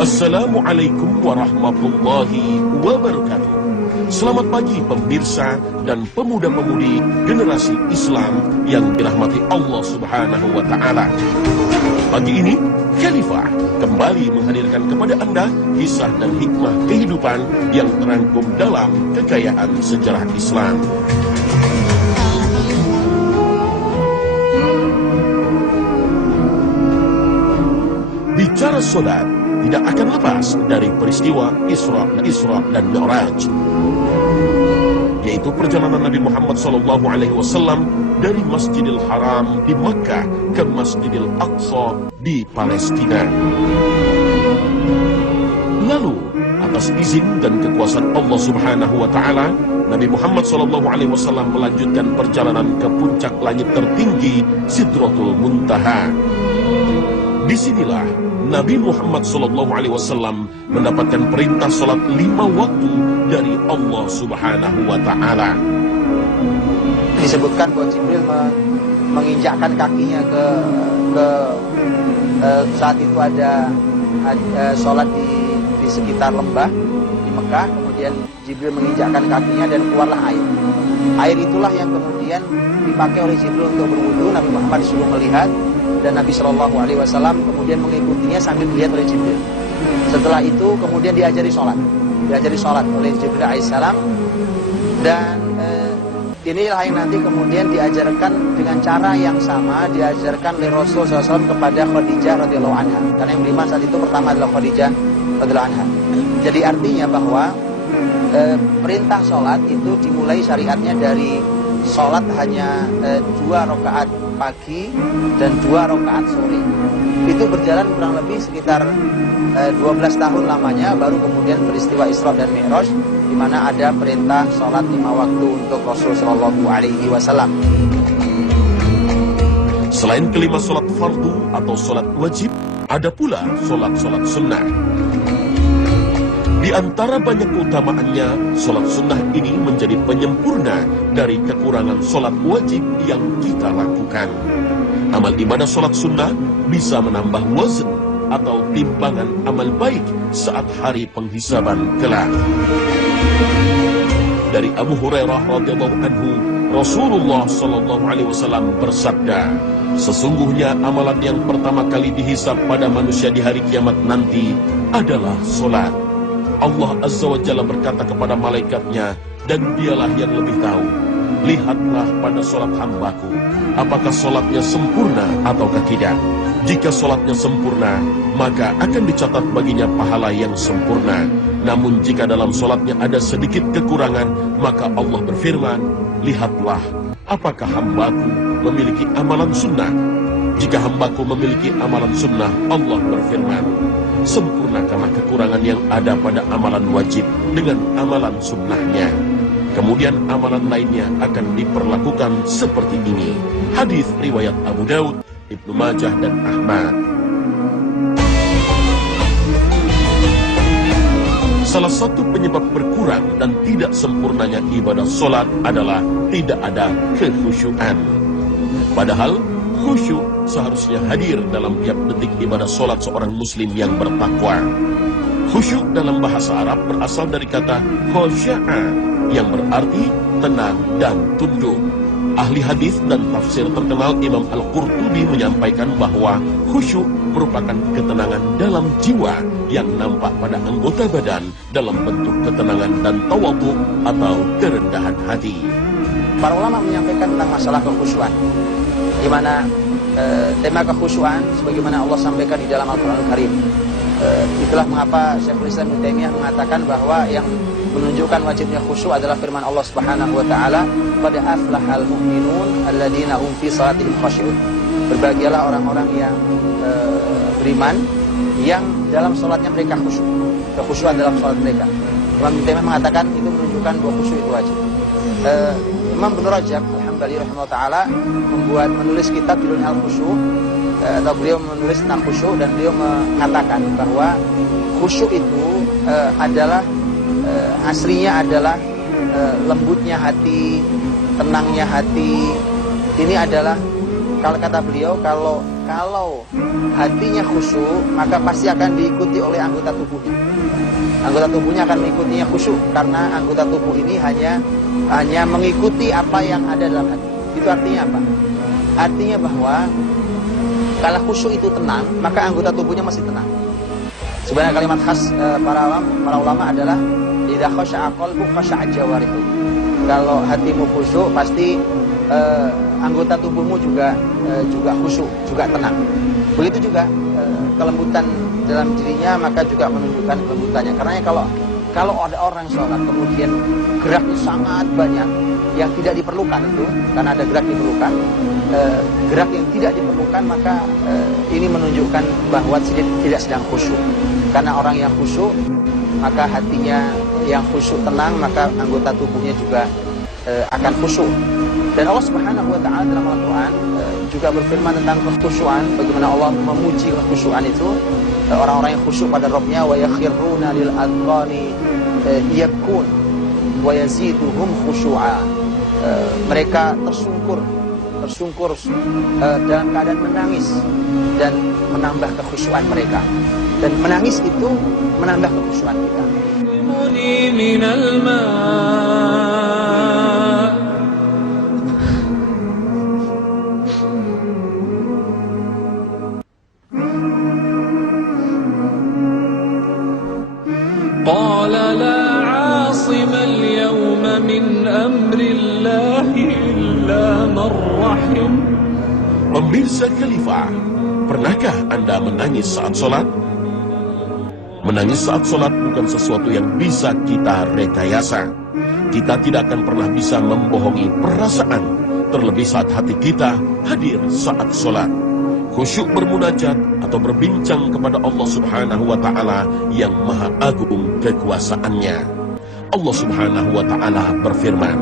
Assalamualaikum warahmatullahi wabarakatuh. Selamat pagi pemirsa dan pemuda-pemudi generasi Islam yang dirahmati Allah Subhanahu wa Ta'ala. Pagi ini, Khalifah kembali menghadirkan kepada Anda kisah dan hikmah kehidupan yang terangkum dalam kekayaan sejarah Islam. Bicara salat tidak akan lepas dari peristiwa Isra dan Mi'raj, yaitu perjalanan Nabi Muhammad SAW dari Masjidil Haram di Makkah ke Masjidil Aqsa di Palestina. Lalu, atas izin dan kekuasaan Allah Subhanahu wa Ta'ala, Nabi Muhammad SAW melanjutkan perjalanan ke puncak langit tertinggi Sidratul Muntaha. Disinilah Nabi Muhammad SAW mendapatkan perintah salat 5 waktu dari Allah Subhanahu wa Ta'ala. Disebutkan bahwa Jibril menginjakkan kakinya ke saat itu ada salat di sekitar lembah di Mekah. Kemudian Jibril menginjakkan kakinya dan keluarlah air. Air itulah yang kemudian dipakai oleh Jibril untuk berwudu. Nabi Muhammad disuruh melihat dan Nabi SAW kemudian mengikutinya sambil dilihat oleh Jibril. Setelah itu kemudian diajari sholat oleh Jibril alaihissalam, dan inilah yang nanti kemudian diajarkan dengan cara yang sama diajarkan oleh Rasul SAW kepada Khadijah radhiyallahu anha, karena yang beriman saat itu pertama adalah Khadijah radhiyallahu anha. Jadi artinya bahwa perintah sholat itu dimulai syariatnya dari sholat hanya 2 rakaat pagi dan 2 rakaat sore. Itu berjalan kurang lebih sekitar 12 tahun lamanya, baru kemudian peristiwa Isra dan Mi'raj di mana ada perintah sholat 5 waktu untuk Rasul Shallallahu Alaihi Wasallam. Selain kelima sholat fardu atau sholat wajib, ada pula sholat-sholat sunnah. Di antara banyak keutamaannya, sholat sunnah ini menjadi penyempurna dari kekurangan sholat wajib yang kita lakukan. Amal ibadah sholat sunnah bisa menambah wazn atau timbangan amal baik saat hari penghisaban kelak. Dari Abu Hurairah radhiyallahu anhu, Rasulullah SAW bersabda, sesungguhnya amalan yang pertama kali dihisab pada manusia di hari kiamat nanti adalah sholat. Allah Azza wa Jalla berkata kepada malaikatnya, dan dialah yang lebih tahu, lihatlah pada sholat hambaku, apakah sholatnya sempurna ataukah tidak. Jika sholatnya sempurna, maka akan dicatat baginya pahala yang sempurna. Namun jika dalam sholatnya ada sedikit kekurangan, maka Allah berfirman, lihatlah apakah hambaku memiliki amalan sunnah. Jika hambaku memiliki amalan sunnah, Allah berfirman, sempurnakanlah kekurangan yang ada pada amalan wajib dengan amalan sunnahnya. Kemudian amalan lainnya akan diperlakukan seperti ini. Hadis riwayat Abu Daud, Ibnu Majah dan Ahmad. Salah satu penyebab berkurang dan tidak sempurnanya ibadah sholat adalah tidak ada kekhusyuan. Padahal khusyuk seharusnya hadir dalam tiap detik ibadah sholat seorang muslim yang bertakwa. Khusyuk dalam bahasa Arab berasal dari kata khosya'a yang berarti tenang dan tunduk. Ahli hadis dan tafsir terkenal Imam Al-Qurtubi menyampaikan bahwa khusyuk merupakan ketenangan dalam jiwa yang nampak pada anggota badan dalam bentuk ketenangan dan tawadhu atau kerendahan hati. Para ulama menyampaikan tentang masalah kekhusyuan, di mana tema kekhusyuan sebagaimana Allah sampaikan di dalam Al-Qur'an Al-Karim. Itulah mengapa Syekhul Islam Ibnu Taimiyah mengatakan bahwa yang menunjukkan wajibnya khusyuk adalah firman Allah Subhanahu wa taala, qad aflahal mu'minun alladzina hum fi shalatihim khashi'un. Berbahagialah orang-orang yang beriman yang dalam sholatnya mereka khusyuk, kekhusyuan dalam sholat mereka. Imam Ibnu Taimiyah mengatakan itu menunjukkan bahwa khusyuk itu wajib. Imam Ibnu Rajab Al-Hambali rahimahullah taala menulis kitab judulnya Al-Khusyuk, atau beliau menulis tentang khusyuk, dan beliau mengatakan bahwa khusyuk itu adalah aslinya adalah lembutnya hati, tenangnya hati. Ini adalah, kalau kata beliau, kalau hatinya khusyuk, maka pasti akan diikuti oleh anggota tubuhnya. Anggota tubuhnya akan mengikutinya khusyuk, karena anggota tubuh ini hanya mengikuti apa yang ada dalam hati. Itu artinya apa? Artinya bahwa kalau khusyuk itu tenang, maka anggota tubuhnya masih tenang. Sebenarnya kalimat khas para ulama adalah idza khasha'a qalbu khasha'a jawarihu. Kalau hatimu khusyuk, pasti anggota tubuhmu juga khusyuk, juga tenang. Begitu juga kelembutan dalam dirinya, maka juga menunjukkan kelembutannya. Karena kalau ada orang sholat kemudian geraknya sangat banyak yang tidak diperlukan, itu karena ada gerak diperlukan, gerak yang tidak diperlukan, maka ini menunjukkan bahwa tidak sedang khusyuk. Karena orang yang khusyuk, maka hatinya yang khusyuk tenang, maka anggota tubuhnya juga akan khusyuk. Dan Allah Subhanahu wa taala dalam Al-Qur'an juga berfirman tentang kekhusyuan, bagaimana Allah memuji kekhusyuan itu, orang-orang yang khusyuk pada Rabbnya, wa yakhruna lil adqani yabkun wa yaziduhum khusyu'a. Mereka tersungkur dalam keadaan menangis dan menambah kekhusyuan mereka. Dan menangis itu menambah kekhusyuan kita. قال لا عاصم اليوم من أمر الله إلا من رحم. Pemirsa Khalifah, pernahkah Anda menangis saat sholat? Menangis saat sholat bukan sesuatu yang bisa kita rekayasa. Kita tidak akan pernah bisa membohongi perasaan, terlebih saat hati kita hadir saat sholat. Khusyuk bermunajat atau berbincang kepada Allah Subhanahu wa ta'ala yang maha agung kekuasaannya. Allah Subhanahu wa ta'ala berfirman,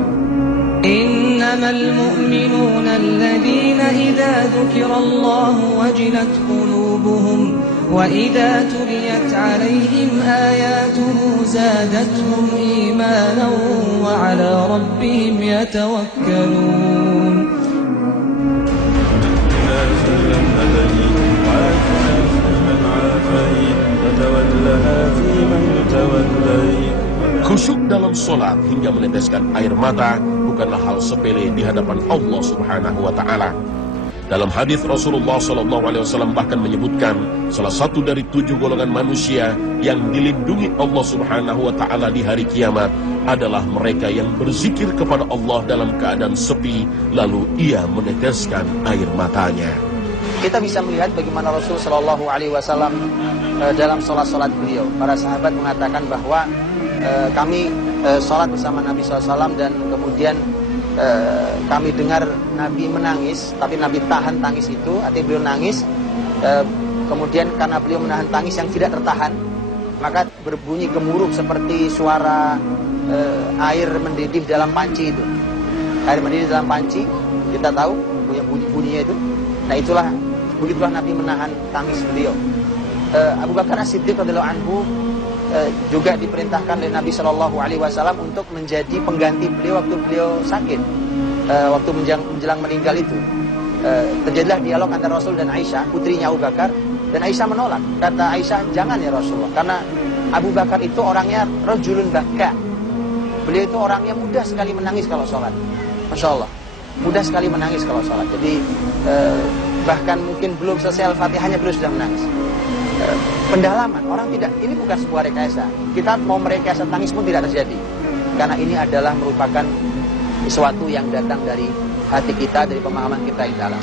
Innamal mu'minuna alladhina idza dzukirallahu wajilat qulubuhum wa idza tuliyat 'alaihim ayatuhu zadatuhum imanan wa 'ala rabbihim yatawakkalun. Khusyuk dalam sholat hingga meneteskan air mata bukanlah hal sepele di hadapan Allah Subhanahu wa ta'ala. Dalam hadis Rasulullah SAW bahkan menyebutkan salah satu dari 7 golongan manusia yang dilindungi Allah Subhanahu wa ta'ala di hari kiamat adalah mereka yang berzikir kepada Allah dalam keadaan sepi, lalu ia meneteskan air matanya. Kita bisa melihat bagaimana Rasul Shallallahu Alaihi Wasallam dalam sholat beliau. Para sahabat mengatakan bahwa kami sholat bersama Nabi SAW, dan kemudian kami dengar Nabi menangis, tapi Nabi tahan tangis itu, artinya beliau nangis. Kemudian karena beliau menahan tangis yang tidak tertahan, maka berbunyi gemuruh seperti suara air mendidih dalam panci itu. Air mendidih dalam panci, kita tahu punya bunyinya itu. Nah begitulah Nabi menahan tangis beliau. Abu Bakar As-Siddiq radhiyallahu anhu juga diperintahkan oleh Nabi Shallallahu Alaihi Wasallam untuk menjadi pengganti beliau waktu beliau sakit, waktu menjelang meninggal itu. Terjadilah dialog antara Rasul dan Aisyah, putrinya Abu Bakar, dan Aisyah menolak. Kata Aisyah, jangan ya Rasulullah, karena Abu Bakar itu orangnya rajulun baka. Beliau itu orangnya mudah sekali menangis kalau sholat. Masya Allah, mudah sekali menangis kalau sholat. Jadi bahkan mungkin belum selesai Al-Fatihahnya beliau sudah menangis. Pendalaman, orang tidak, ini bukan sebuah rekayasa. Kita mau merekayasa tangis pun tidak terjadi, karena ini adalah merupakan sesuatu yang datang dari hati kita, dari pemahaman kita yang dalam.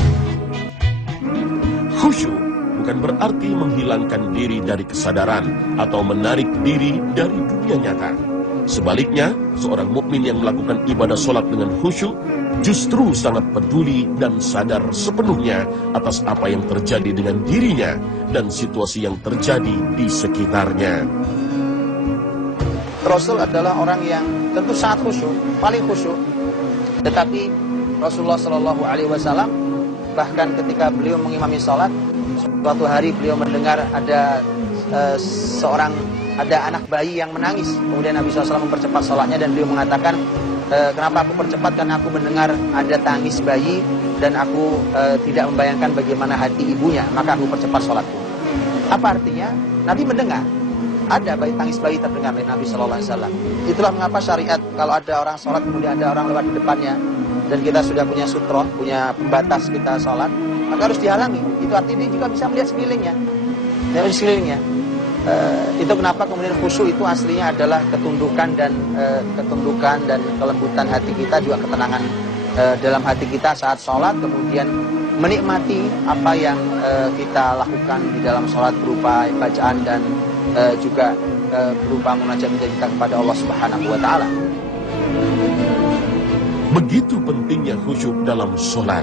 Khusyuk bukan berarti menghilangkan diri dari kesadaran atau menarik diri dari dunia nyata. Sebaliknya, seorang mukmin yang melakukan ibadah sholat dengan khusyuk justru sangat peduli dan sadar sepenuhnya atas apa yang terjadi dengan dirinya dan situasi yang terjadi di sekitarnya. Rasul adalah orang yang tentu sangat khusyuk, paling khusyuk. Tetapi Rasulullah Shallallahu Alaihi Wasallam bahkan ketika beliau mengimami sholat, suatu hari beliau mendengar ada ada anak bayi yang menangis. Kemudian Nabi SAW mempercepat sholatnya dan beliau mengatakan, kenapa aku percepat? Karena aku mendengar ada tangis bayi dan aku tidak membayangkan bagaimana hati ibunya, maka aku percepat sholatku. Apa artinya? Nabi mendengar ada tangis bayi terdengar oleh Nabi SAW. Itulah mengapa syariat kalau ada orang sholat kemudian ada orang lewat di depannya dan kita sudah punya sutra, punya pembatas kita sholat, maka harus dihalangi. Itu artinya dia juga bisa melihat sekelilingnya. Itu kenapa kemudian khusyuk itu aslinya adalah ketundukan dan kelembutan hati kita, juga ketenangan dalam hati kita saat sholat, kemudian menikmati apa yang kita lakukan di dalam sholat berupa bacaan dan juga berupa munajat kita kepada Allah Subhanahu wa Ta'ala. Begitu pentingnya khusyuk dalam sholat.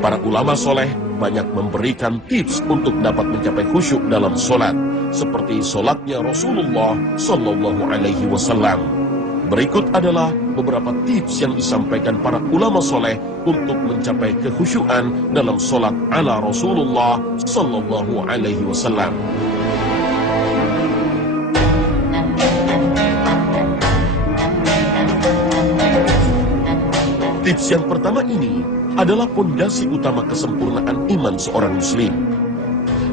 Para ulama soleh banyak memberikan tips untuk dapat mencapai khusyuk dalam sholat, seperti sholatnya Rasulullah Sallallahu Alaihi Wasallam. Berikut adalah beberapa tips yang disampaikan para ulama soleh untuk mencapai kekhusyuan dalam sholat ala Rasulullah Sallallahu Alaihi Wasallam. Tips yang pertama ini adalah pondasi utama kesempurnaan iman seorang muslim.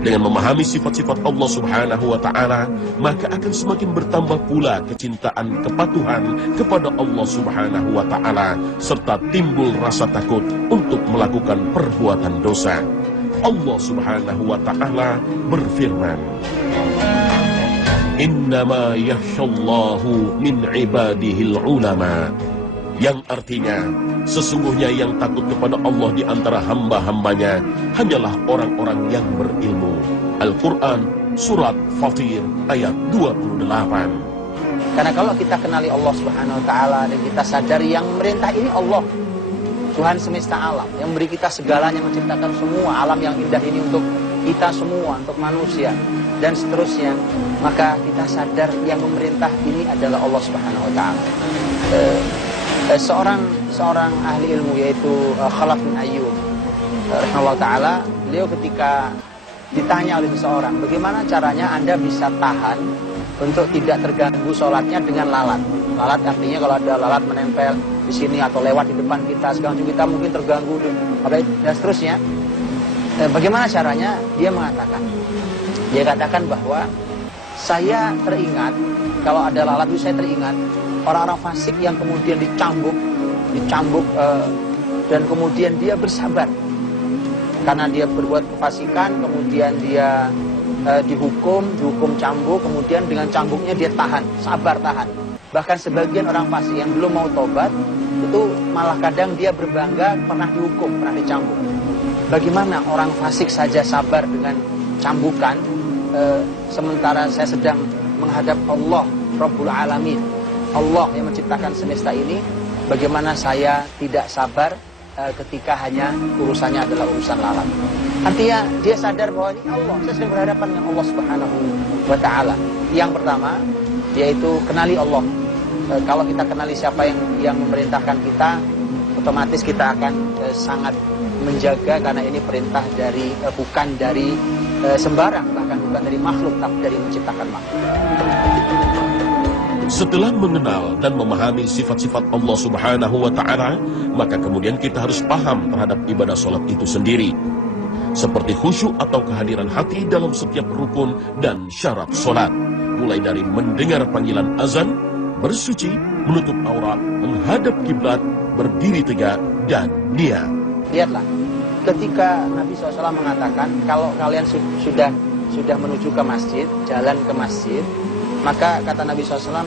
Dengan memahami sifat-sifat Allah Subhanahu wa Ta'ala, maka akan semakin bertambah pula kecintaan kepatuhan kepada Allah Subhanahu wa Ta'ala, serta timbul rasa takut untuk melakukan perbuatan dosa. Allah Subhanahu wa Ta'ala berfirman, "Innama yakhshallahu min ibadihil ulama." Yang artinya, sesungguhnya yang takut kepada Allah di antara hamba-hambanya hanyalah orang-orang yang berilmu. Al-Quran, Surat Fatir, ayat 28. Karena kalau kita kenali Allah Subhanahu wa Ta'ala dan kita sadari yang memerintah ini Allah, Tuhan semesta alam, yang beri kita segalanya, menciptakan semua alam yang indah ini untuk kita semua, untuk manusia, dan seterusnya, maka kita sadar yang memerintah ini adalah Allah Subhanahu wa Ta'ala. Seorang ahli ilmu yaitu Khalaf bin Ayyub rahimahullah ta'ala, beliau ketika ditanya oleh seseorang, bagaimana caranya Anda bisa tahan untuk tidak terganggu sholatnya dengan lalat. Lalat artinya kalau ada lalat menempel di sini atau lewat di depan kita, sekarang kita mungkin terganggu dan seterusnya. Bagaimana caranya? Dia katakan bahwa saya teringat, kalau ada lalat itu saya teringat orang-orang fasik yang kemudian dicambuk dan kemudian dia bersabar karena dia berbuat kefasikan, kemudian dia dihukum cambuk, kemudian dengan cambuknya dia sabar tahan. Bahkan sebagian orang fasik yang belum mau tobat itu malah kadang dia berbangga pernah dihukum, pernah dicambuk. Bagaimana orang fasik saja sabar dengan cambukan, sementara saya sedang menghadap Allah Rabbul Alamin, Allah yang menciptakan semesta ini, bagaimana saya tidak sabar ketika hanya urusannya adalah urusan lalat. Artinya dia sadar bahwa ini Allah, saya sedang berhadapan dengan Allah Subhanahu wa Ta'ala. Yang pertama yaitu kenali Allah. Kalau kita kenali siapa yang memerintahkan kita, otomatis kita akan sangat menjaga, karena ini perintah bukan dari sembarang, bahkan bukan dari makhluk, tapi dari menciptakan makhluk. Setelah mengenal dan memahami sifat-sifat Allah Subhanahu wa Ta'ala, maka kemudian kita harus paham terhadap ibadah sholat itu sendiri, seperti khusyuk atau kehadiran hati dalam setiap rukun dan syarat sholat, mulai dari mendengar panggilan azan, bersuci, menutup aurat, menghadap kiblat, berdiri tegak, dan niat. Lihatlah, ketika Nabi SAW mengatakan, kalau kalian sudah menuju ke masjid, jalan ke masjid, maka kata Nabi SAW,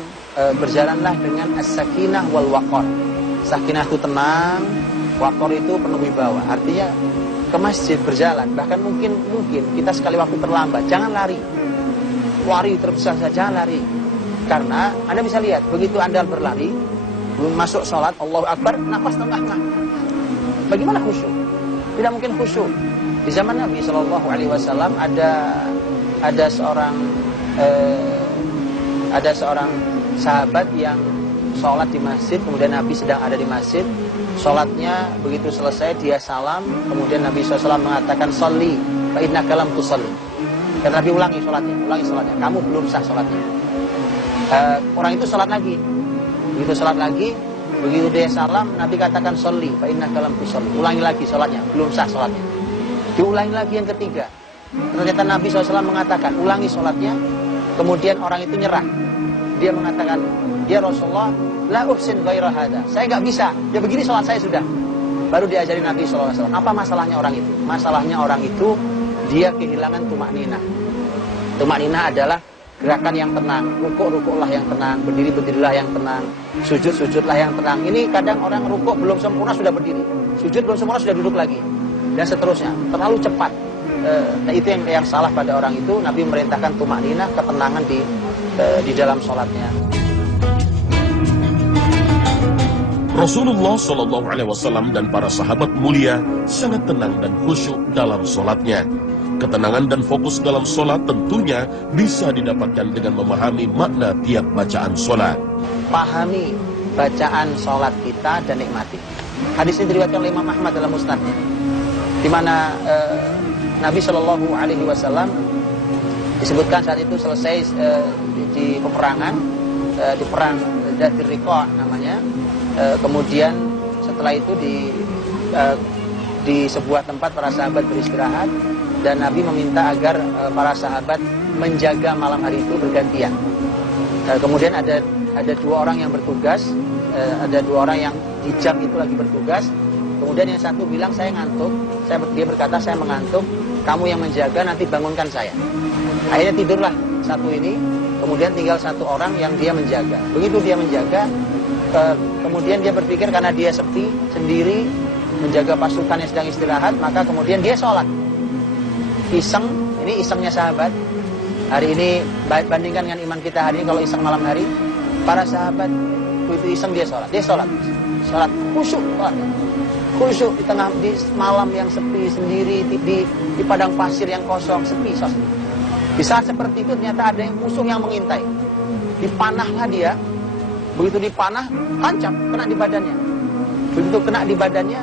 berjalanlah dengan as-sakinah wal waqar. Sakinah itu tenang, waqar itu penuh wibawa. Artinya ke masjid berjalan, bahkan mungkin kita sekali waktu terlambat, jangan lari terbesar saja, jangan lari. Karena Anda bisa lihat, begitu Anda berlari, masuk sholat, Allahu Akbar, nafas tengah-tengah. Bagaimana khusyuk? Tidak mungkin khusyuk. Di zaman Nabi Shallallahu Alaihi Wasallam ada seorang sahabat yang sholat di masjid, kemudian Nabi sedang ada di masjid. Sholatnya begitu selesai, dia salam, kemudian Nabi SAW mengatakan, "Sholli, fa innaka lam tusalli." Dan Nabi ulangi sholatnya. Kamu belum sah sholatnya. Orang itu sholat lagi. Begitu sholat lagi, begitu dia salam, Nabi katakan, "Sholli, fa innaka lam tusalli." Ulangi lagi sholatnya, belum sah sholatnya. Diulangi lagi yang ketiga. Ternyata Nabi SAW mengatakan, ulangi sholatnya. Kemudian orang itu nyerah. Dia mengatakan, "Ya Rasulullah, la uhsin ghaira hada." Saya nggak bisa. Ya begini sholat saya sudah. Baru diajari Nabi SAW. Apa masalahnya orang itu? Masalahnya orang itu dia kehilangan tumakninah. Tumakninah adalah gerakan yang tenang, rukuk-rukuklah yang tenang, berdiri-berdirilah yang tenang, sujud-sujudlah yang tenang. Ini kadang orang rukuk belum sempurna sudah berdiri, sujud belum sempurna sudah duduk lagi, dan seterusnya. Terlalu cepat. Itu yang salah pada orang itu. Nabi memerintahkan tumakninah, ketenangan di dalam sholatnya. Rasulullah Shallallahu Alaihi Wasallam dan para sahabat mulia sangat tenang dan khusyuk dalam sholatnya. Ketenangan dan fokus dalam sholat tentunya bisa didapatkan dengan memahami makna tiap bacaan sholat. Pahami bacaan sholat kita dan nikmati. Hadis ini diriwayatkan oleh Imam Ahmad dalam Musnadnya, di mana Nabi Shallallahu Alaihi Wasallam disebutkan saat itu selesai di peperangan, di perang Dhatir Riqa namanya. Kemudian setelah itu di sebuah tempat para sahabat beristirahat, dan Nabi meminta agar para sahabat menjaga malam hari itu bergantian. Kemudian ada dua orang yang bertugas, ada dua orang yang di jam itu lagi bertugas. Kemudian yang satu bilang, "Saya ngantuk." Dia berkata, "Saya mengantuk, kamu yang menjaga, nanti bangunkan saya." Akhirnya tidurlah satu ini, kemudian tinggal satu orang yang dia menjaga. Begitu dia menjaga, kemudian dia berpikir karena dia sepi, sendiri, menjaga pasukan yang sedang istirahat, maka kemudian dia sholat. Iseng, ini isengnya sahabat. Hari ini bandingkan dengan iman kita hari ini, kalau iseng malam hari, para sahabat itu iseng dia sholat. Dia sholat khusyuk, khusyuk di malam yang sepi, sendiri di padang pasir yang kosong, sepi. Di saat seperti itu ternyata ada musuh yang mengintai. Dipanahlah dia. Begitu dipanah, tancap, kena di badannya. Begitu kena di badannya,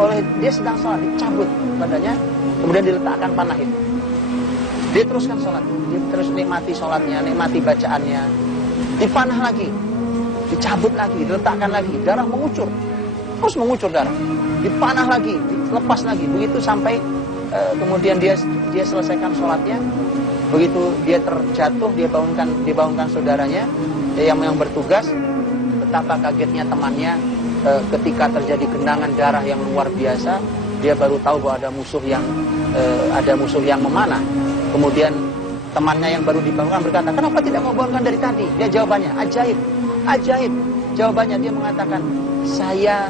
oleh dia sedang sholat, dicabut badannya, kemudian diletakkan panah itu. Dia teruskan sholat, dia terus nikmati sholatnya, nikmati bacaannya. Dipanah lagi, dicabut lagi, diletakkan lagi, darah mengucur, terus mengucur darah. Dipanah lagi, dilepas lagi, begitu sampai kemudian dia selesaikan sholatnya. Begitu dia terjatuh, dia bangunkan saudaranya yang bertugas. Betapa kagetnya temannya ketika terjadi genangan darah yang luar biasa. Dia baru tahu bahwa ada musuh yang memanah. Kemudian temannya yang baru dibangunkan berkata, "Kenapa tidak mau bangunkan dari tadi?" Dia jawabannya, ajaib. Jawabannya dia mengatakan, "Saya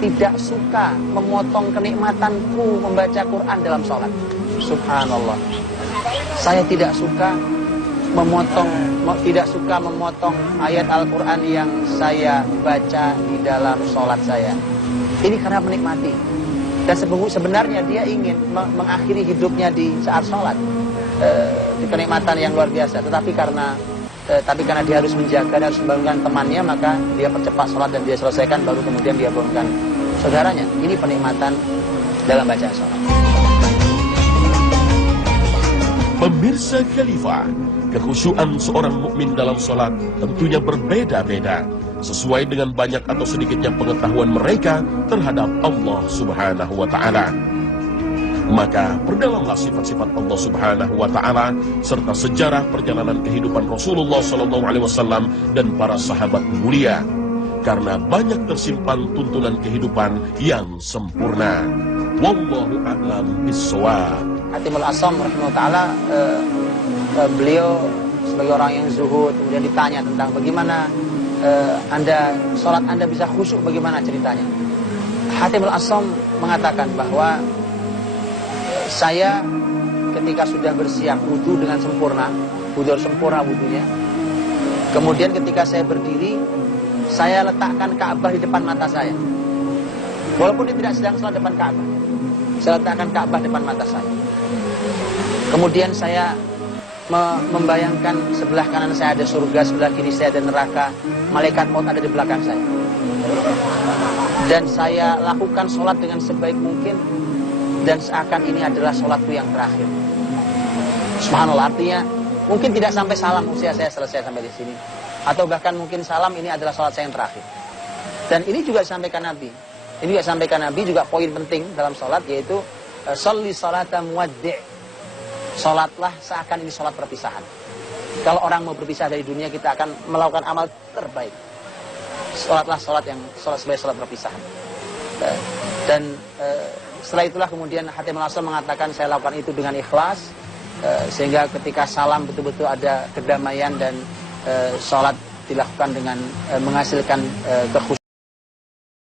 tidak suka memotong kenikmatanku membaca Quran dalam sholat." Subhanallah. Saya tidak suka memotong ayat Al-Quran yang saya baca di dalam sholat saya. Ini karena menikmati. Dan sebenarnya dia ingin mengakhiri hidupnya di saat sholat. Di kenikmatan yang luar biasa. Tetapi karena dia harus menjaga dan harus membangunkan temannya, maka dia percepat sholat dan dia selesaikan, baru kemudian dia bangunkan saudaranya. Ini penikmatan dalam baca sholat. Pemirsa Khalifah, kekhusyuan seorang mukmin dalam sholat tentunya berbeda-beda sesuai dengan banyak atau sedikitnya pengetahuan mereka terhadap Allah Subhanahu wa Ta'ala. Maka perdalamlah sifat-sifat Allah Subhanahu wa Ta'ala serta sejarah perjalanan kehidupan Rasulullah SAW dan para sahabat mulia, karena banyak tersimpan tuntunan kehidupan yang sempurna. Wallahu a'lam bishawab. Hatimul Asam rahimahullah ta'ala, beliau sebagai orang yang zuhud, kemudian ditanya tentang bagaimana sholat anda bisa khusyuk, bagaimana ceritanya. Hatimul Asam mengatakan bahwa saya ketika sudah bersiap wudu dengan sempurna, wudunya, Kemudian ketika saya berdiri, saya letakkan Ka'bah di depan mata saya. Walaupun dia tidak sedang sholat depan Ka'bah, saya letakkan Ka'bah depan mata saya. Kemudian saya membayangkan sebelah kanan saya ada surga, sebelah kiri saya ada neraka, malaikat maut ada di belakang saya. Dan saya lakukan sholat dengan sebaik mungkin, dan seakan ini adalah sholatku yang terakhir. Subhanallah, artinya mungkin tidak sampai salam usia saya selesai sampai di sini, atau bahkan mungkin salam ini adalah sholat saya yang terakhir. Dan ini juga disampaikan Nabi. Ini juga disampaikan Nabi, juga poin penting dalam sholat, yaitu sholli sholata muwaddi'. Sholatlah seakan ini sholat perpisahan. Kalau orang mau berpisah dari dunia, kita akan melakukan amal terbaik. Sholatlah sholat sebagai sholat perpisahan. Dan setelah itulah kemudian Hatim al-Asam mengatakan, saya lakukan itu dengan ikhlas, sehingga ketika salam betul-betul ada kedamaian dan sholat dilakukan dengan menghasilkan kekhusyukan.